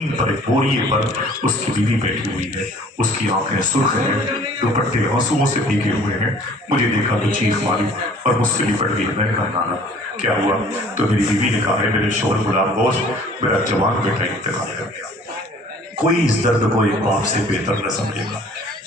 पर एक बोरिए पर उसकी बीवी बैठी हुई है। उसकी आंखें सुर्ख हैं, दुपट्टे आंसुओं से भीगे हुए हैं। मुझे देखा तो चीख मारी और मुझसे लिपट गई। मैंने कहा नाना क्या हुआ? तो मेरी बीवी ने कहा है मेरे शोहर गुलाम गौश, मेरा जवान बेटा इंतकाल कर गया। कोई इस दर्द को एक बाप से बेहतर न समझेगा।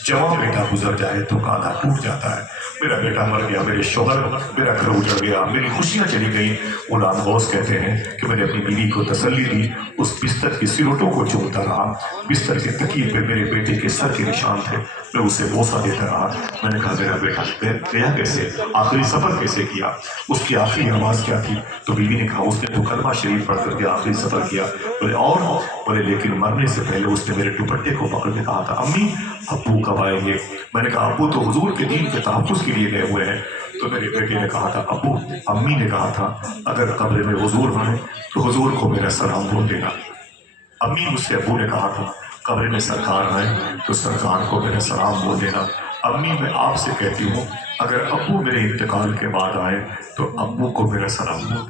जवान बेटा गुजर जाए तो कांधा टूट जाता है। मेरा बेटा मर गया, मेरे शोहर, मेरा घर उजड़ गया, मेरी खुशियां चली गई। गुलाम गौस कहते हैं कि मैंने अपनी बीवी को तसल्ली दी, उस बिस्तर की सिरोटों को चूमता रहा। बिस्तर के तकिए पे मेरे बेटे के सर के निशान थे, मैं उसे बोसा देता रहा। मैंने कहा मेरा बेटा गया कैसे, आखिरी सफर कैसे किया, उसकी आखिरी आवाज क्या थी? तो बीवी ने कहा उसने तो कलमा शरीफ पढ़ करके आखिरी सफर किया। बोले और? बोले लेकिन मरने से पहले उसने मेरे दुपट्टे को पकड़ के कहा था अम्मी अब्बू कब आएंगे? मैंने कहा अब्बू तो हुजूर के दीन के तहफ्फुज़ के लिए गए हुए हैं। तो मेरे बेटे ने कहा था अब्बू, अम्मी ने कहा था अगर कब्र में हुजूर आए तो हुजूर को मेरा सलाम बोल देना। अम्मी मुझसे अब्बू ने कहा था कब्र में सरकार आए तो सरकार को मेरा सलाम बोल देना। अम्मी मैं आपसे कहती हूँ अगर अब्बू मेरे इंतकाल के बाद आए तो अब्बू को मेरा सलाम बोल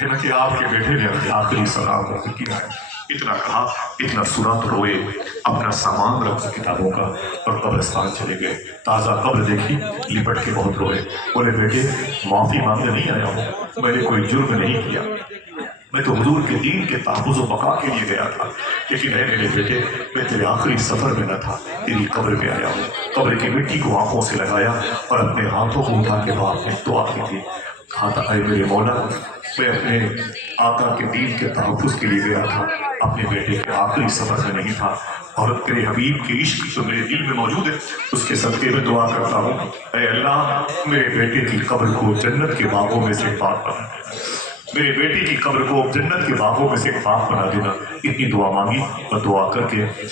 देना कि आपके बेटे ने आखिरी सलाम किया है। इतना कहा, इतना सुना तो रोए, अपना सामान रखा किताबों का और कब्रिस्तान चले गए। ताज़ा कब्र देखी, लिपट के बहुत रोए। बोले बेटे माफी मांगने नहीं आया हूँ, मैंने कोई जुर्म नहीं किया, मैं तो हुजूर के दीन के तहफ्फुज़ व बका के लिए गया था। लेकिन है मेरे बेटे, मैं तेरे आखिरी सफर में न था, तेरी कब्र में आया हूँ। कब्र की मिट्टी को आंखों से लगाया और अपने हाथों को उठा के बाप ने दुआ की थी। कहा था अरे मेरे मौला, मैं अपने आका के दीन के तहफ्फुज़ के लिए गया था, अपने बेटे के आखिरी सफर में नहीं था। और तेरे हबीब के इश्क जो मेरे दिल में मौजूद है उसके सदके में दुआ करता हूँ, ऐ अल्लाह मेरे बेटे की कब्र को जन्नत के बागों में से पाक बना देना, मेरे बेटे की कब्र को जन्नत के बागों में से पाक बना देना। इतनी दुआ मांगी और दुआ करके